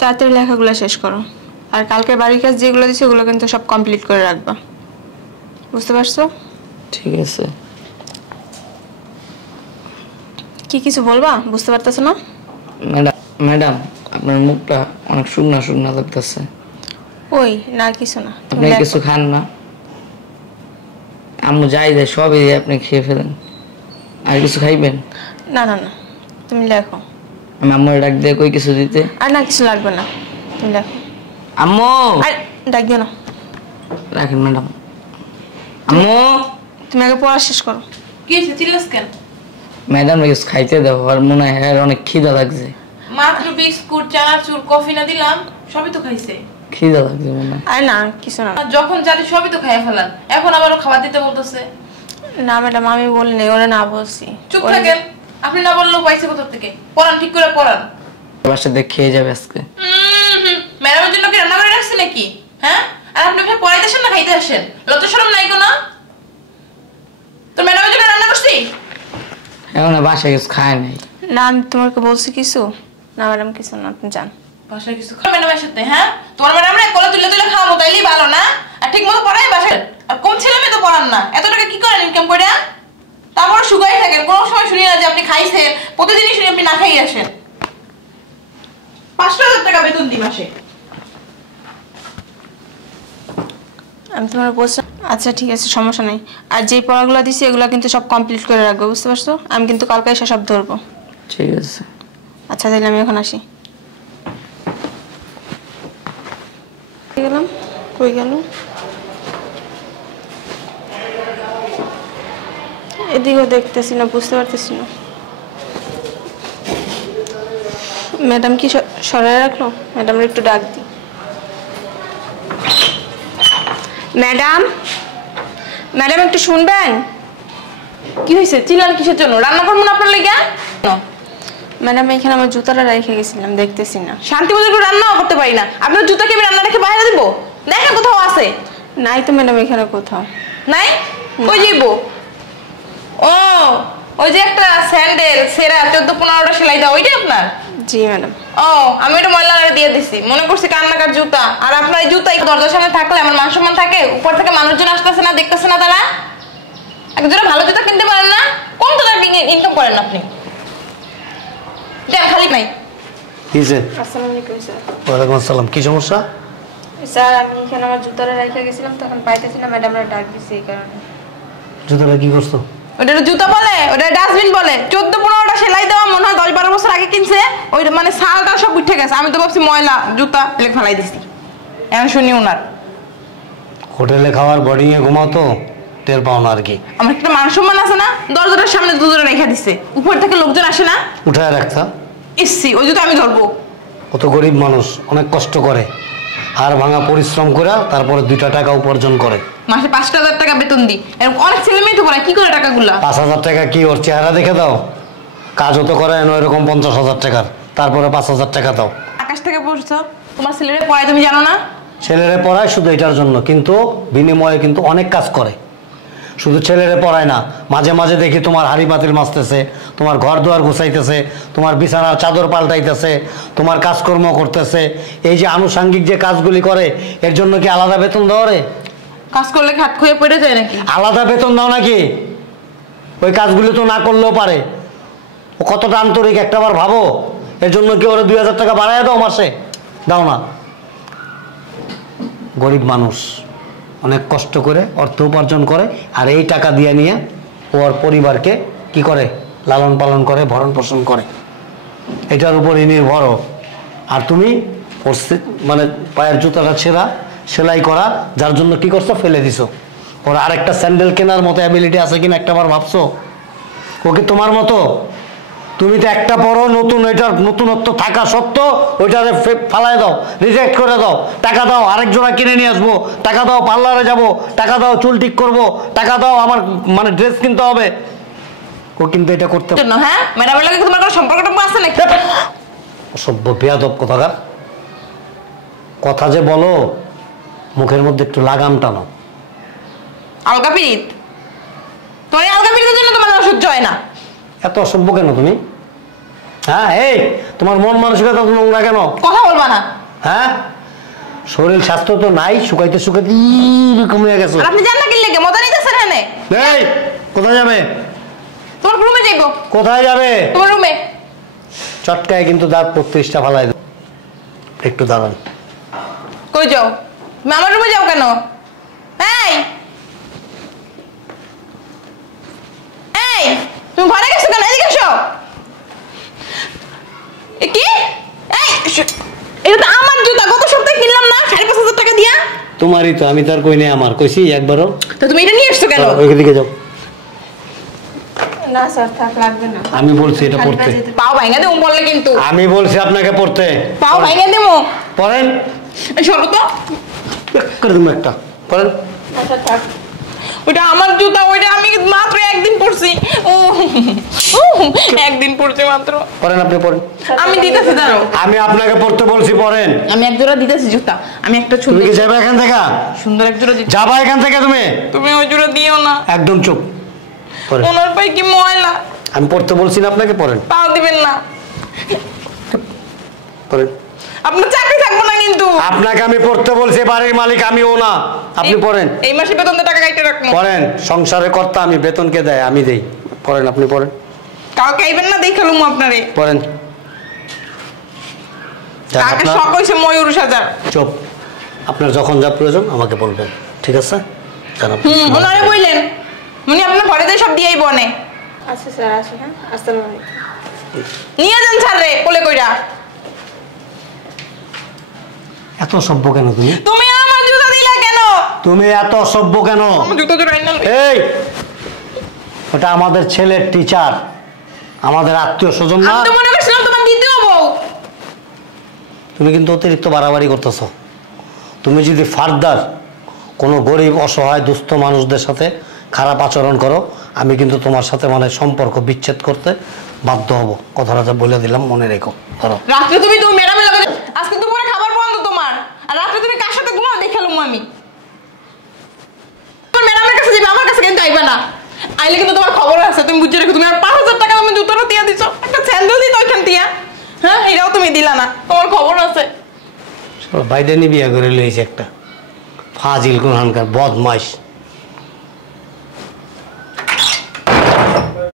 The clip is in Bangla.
তাড়াতাড়ি লেখাগুলো শেষ করো। আর কালকে বাড়ির কাজ যেগুলো দিছে ওগুলো কিন্তু সব কমপ্লিট করে রাখবা, বুঝতে পারছো? ঠিক আছে। কি কিছু বলবা? বুঝতে পারতেছো না? ম্যাডাম আপনার মুখটা অনেক শুকনা শুকনা লাগতেছে। ওই না কিছু না। আপনি কিছু খান না? আম্মু যাই দেয় সবই আপনি খেয়ে ফেলেন। আর কিছু খাইবেন? না না না, তুমি লেখো। আমি আম্মুর ডাক দিয়ে কই কিছু দিতে। আর না কিছু লাগবে না, তুমি লেখো। আম্মু আর ডাক দিও না। রাখেন ম্যাডাম। আম্মু তুমি আগে পড়া শেষ করো। কি হয়েছে চিল্লাস কেন? ম্যাডাম কিছু খাইতে দাও, আর মনে হয় অনেক খিদা লাগছে। মাত্র বিস্কুট চানাচুর কফি না দিলাম, সবই তো খাইছে। খিদা লাগছে মনে হয়। আর না কিছু না। যখন জানি সবই তো খাইয়া ফেলান, এখন আবারও খাবার দিতে বলতেছে। না ম্যাডাম আমি বলিনি, ওরা না বলছি। চুপ থাকেন, আপনি না বললেও পাইছে কোথা থেকে। পড়ান, ঠিক করে পড়ান। বাসাতে খেয়ে যাবে আজকে। ম্যাডামের জন্য কি রান্না করে রাখছে নাকি? হ্যাঁ, আর আপনি ভাই পড়াইতে আসেন না খাইতে আসেন? লজ্জা শরম নাই কোনো? তো ম্যাডামের জন্য রান্না করছি। এখন বাসায় কিছু খায় নাই। না আমি তোমাকে বলছি কিছু না ম্যাডাম, কিছু না, আপনি যান। বাসায় কিছু খাও ম্যাডামের সাথে? হ্যাঁ, তোমার ম্যাডাম রে কোলে তুলে তুলে খাওয়াবো, তাইলেই ভালো না? আর ঠিক মতো পড়াই বাসায়। আর কোন ছেলে মেয়ে তো পড়ান না, এত টাকা কি করেন ইনকাম করে? তারপর সুগাই থাকেন, কোনো সময় শুনি না যে আপনি খাইছেন। প্রতিদিনই শুনি আপনি না খাই আসেন। 5,000 টাকা বেতন দিই মাসে। আমি তোমার বলছি। আচ্ছা ঠিক আছে, সমস্যা নেই। আর যে পড়াগুলো দিছি এগুলো কিন্তু সব কমপ্লিট করে রাখবো, বুঝতে পারছো? আমি কিন্তু কালকে এসে সব ধরবো। ঠিক আছে। আচ্ছা তাহলে আমি এখন আসি। গেলাম, কই গেল? এদিকেও দেখতেছি না, বুঝতে পারতেছি না। ম্যাডাম কি সরাই রাখলো? ম্যাডামের একটু ডাক দিই। ম্যাডাম, ম্যাডাম একটু শুনবেন? কি হয়েছে? চিল্লান কিসের জন্য? রান্না করবো না আপনার লেগে? ম্যাডাম এখানে আমার জুতাটা রেখে গেছিলাম, দেখতেছি না। শান্তি মতো একটু রান্নাও করতে পারি না, আপনার জুতা কি আমি রান্না রেখে বাইরে দেবো? দেখেন কোথাও আছে? নাই তো ম্যাডাম এখানে কোথাও। নাই? কই যাইবো? ও, ওই যে একটা স্যান্ডেল সেরা 14-15টা সেলাই দাও, ওইটাই আপনার? জি ম্যাডাম। ও, আমি ওটা ময়লা দিয়ে দিছি, মনে করছি কান্নাকার জুতা। আর আপনার এই জুতা দরজার সামনে থাকলে আমার মান সম্মান থাকে? উপর থেকে মানুষজন আসতেছে না, দেখতেছে না তারা? একজন ভালো জুতা কিনতে পারেন না? কোন তো ইনকাম করেন আপনি? দেখ খালি নাই। কিসে? আসসালামু আলাইকুম স্যার। ওয়ালাইকুম আসসালাম। কি সমস্যা? স্যার আমি এখানে আমার জুতাটা রেখে গেছিলাম, তখন পাইতেছি না, ম্যাডামরা ডাক দিছে এই কারণে। জুতাটা কি করছো? ওটা জুতা বলে, ওটা ডাস্টবিন বলে। 14-15টা সেলাই দেওয়া, মনে হয় 10-12 বছর আগে কিনছে। ওই মানে সালটা সব উঠে গেছে। আমি তো ভাবছি ময়লা জুতা, এলে ফেলাই দিছি। এখন শুনি ওনার হোটেলে খাওয়ার বোর্ডিং এ ঘুমাতো, টের পাও না আর কি। আমার একটা মান সম্মান আছে না? দরজাটার সামনে দুজনে রেখে দিছে, উপর থেকে লোকজন আসে না? উঠায় রাখতা। ইসি, ওই জুতা আমি ধরবো? কত গরিব মানুষ, অনেক কষ্ট করে, আর ভাঙা পরিশ্রম করে তারপরে 2টা টাকা উপার্জন করে। মাসে 5,000 টাকা বেতন দিই, এরকম অনেক ছেলে মেয়ে তো পড়ায়, কি করে টাকাগুলা? 5,000 টাকা কি ওর চেহারা দেখে দাও? কাজও তো করে না এরকম 50,000 টাকার, তারপরে 5,000 টাকা দাও। আকাশ থেকে পড়ছো, তোমার ছেলেরে পড়ায় তুমি জানো না? ছেলেরে পড়ায় শুধু এটার জন্য, কিন্তু বিনিময়ে কিন্তু অনেক কাজ করে। শুধু ছেলেরে পড়ায় না, মাঝে মাঝে দেখি তোমার হাড়ি পাতিল মাজতেছে, তোমার ঘর দুয়ার গুছাইতেছে, তোমার বিছানার চাদর পাল্টাইতেছে, তোমার কাজকর্ম করতেছে। এই যে আনুষাঙ্গিক যে কাজগুলি করে, এর জন্য কি আলাদা বেতন দাও রে? কাজ করলে হাত খুঁয়ে পড়ে যায় নাকি? আলাদা বেতন দাও নাকি? ওই কাজগুলি তো না করলেও পারে। ও কতটা আন্তরিক একটাবার ভাবো। এর জন্য কি ওরা 2,000 টাকা বাড়ায় দাও মাসে? দাও না। গরিব মানুষ অনেক কষ্ট করে অর্থ উপার্জন করে, আর এই টাকা দিয়ে নিয়ে ওর পরিবারকে কি করে? লালন পালন করে, ভরণ পোষণ করে। এটার উপরই নির্ভর। আর তুমি মানে পায়ের জুতাটা ছেঁড়া, সেলাই করা, যার জন্য কি করছো? ফেলে দিছো। ওর আরেকটা স্যান্ডেল কেনার মতো অ্যাবিলিটি আছে কিনা একটাবার ভাবছো? ওকে তোমার মতো? তুমি তো একটা পরও নতুন, এটার নতুনত্ব থাকা সত্ত্বেও ওইটারে ফালাই দাও, রিজেক্ট করে দাও। টাকা দাও, আরেকজনা কিনে নিয়ে আসবো। টাকা দাও, পার্লারে যাব। টাকা দাও, চুল ঠিক করবো। টাকা দাও, আমার মানে ড্রেস কিনতে হবে। ও কিন্তু এটা করতে না। হ্যাঁ, ম্যাডামের লাগে তোমার কোনো সম্পর্ক আছে নাকি? অসভ্য বেয়াদব কথাকার। কথা যে বলো, মুখের মধ্যে একটু লাগাম টানো। আলগা পিরিত, তোমার আলগা পিরিতের জন্য তোমার সহ্য হয় না। এত অসভ্য কেন তুমি? হ্যাঁ এই তোমার মন মানসিকতা তো নোংরা কেন? কথা বলবা না। হ্যাঁ শরীর স্বাস্থ্য তো নাই, শুকাইতে শুকাইতে এরকম হয়ে গেছে। আর আপনি জান না কি লেগে মজা নিতেছেন এনে? এই কোথায় যাবে? তোমার রুমে যাইবো। কোথায় যাবে? তোমার রুমে। চটকায় কিন্তু দাঁত 35টা ফালাই দেব। একটু দাঁড়ান। কই যাও? তুমি আমার রুমে যাও কেন? এই এই তুমি ঘরে গেছো কেন? এদিকে এসো। এ কি? এই এটা তো আমার জুতা, গত সপ্তাহে কিনলাম না 5,500 টাকা দিয়া। তোমারই তো, আমি তো আর কই নাই আমার, কইছি একবারও। তো তুমি এটা নিয়ে এসছো কেন? ওইদিকে যাও। না স্যার থাক, লাগবে না। আমি বলছি এটা পড়তে। পাও ভাঙা দেবো বললে কিন্তু। আমি বলছি আপনাকে পড়তে। পাও ভাঙা দেবো। পড়েন। সরো তো। করে দেবো একটা, পড়েন। আচ্ছা থাক। ওইটা আমার জুতা, ওইটা আমি মাত্র একদিন পরছি। ও একদিন পরছি মাত্র। পড়েন, আপনি পড়েন। আমি দিতেছি, দাঁড়াও। আমি আপনাকে পড়তে বলছি, পড়েন। আমি এক জোড়া দিতেছি জুতা। আমি একটা তুমি সুন্দর কি যাবে এখান থেকে? সুন্দর এক জোড়া দিতে। যাবা এখান থেকে তুমি? তুমি ওই জোড়া দিও না। একদম চুপ। পড়েন। ওনার পায়ে কি ময়লা। আমি পড়তে বলছি না আপনাকে, পড়েন। পাও দিবেন না। পড়েন। আপনার চাকরি থাকবো না কিন্তু। আপনাকে আমি পড়তে বলছি, বাড়ির মালিক আমিও না। আপনি পড়েন। এই মাসে বেতন টাকা কাইটে রাখবো। পড়েন। সংসারের কর্তা আমি, বেতন কে দেয়? আমি দেই। পড়েন, আপনি পড়েন। কাউকে আইবেন না, দেখালুম আপনারে। পড়েন। যান, কাকে আপনার- শখ হইছে ময়ূর সাজার। চুপ। আপনার যখন যা প্রয়োজন আমাকে বলবেন, ঠিক আছে? যান আপনি। ওনারে বললেন উনি আপনার ঘরে দিয়ে সব দিয়েই বনে। আচ্ছা স্যার, আসুন। হ্যাঁ, আসসালামু আলাইকুম। নিয়ে যান স্যার রে কোলে কইরা। এত অসভ্য কেন তুমি? তুমি আমার জুতা দিলা কেন? তুমি এত অসভ্য কেন? আমার জুতা জোড়াই না। এই ওটা আমাদের ছেলের টিচার, আমাদের আত্মীয় স্বজন না। আমি তো মনে করছিলাম তোমার দ্বিতীয় বউ। তুমি কিন্তু অতিরিক্ত বাড়াবাড়ি করতেছো। তুমি যদি ফার্দার কোনো গরিব অসহায় দুস্থ মানুষদের সাথে খারাপ আচরণ করো, আমি কিন্তু তোমার সাথে মানে সম্পর্ক বিচ্ছেদ করতে বাধ্য হব। কথাটা যা বলে দিলাম, মনে রেখো। ধরো। রাত্রে তুমি ম্যাডামের লগে আজকে দুপুরে খাবার বন্ধ তোমার। আর রাত্রে তুমি কার সাথে ঘুমাও দেখালুম আমি। তোমার ম্যাডামের কাছে যাবে, আমার কাছে কিন্তু আইবে না। আইলে কিন্তু তোমার খবর আছে, তুমি বুঝে রেখো। তুমি আর 5,000 টাকা তুমি জুতোটা দিয়ে দিছো, একটা স্যান্ডেল দিত ওইখান দিয়া। হ্যাঁ, এটাও তুমি দিলা না, তোমার খবর আছে। বাইডেনই বিয়ে করে লইছে একটা ফাজিল কোনখানকার বদমাইশ।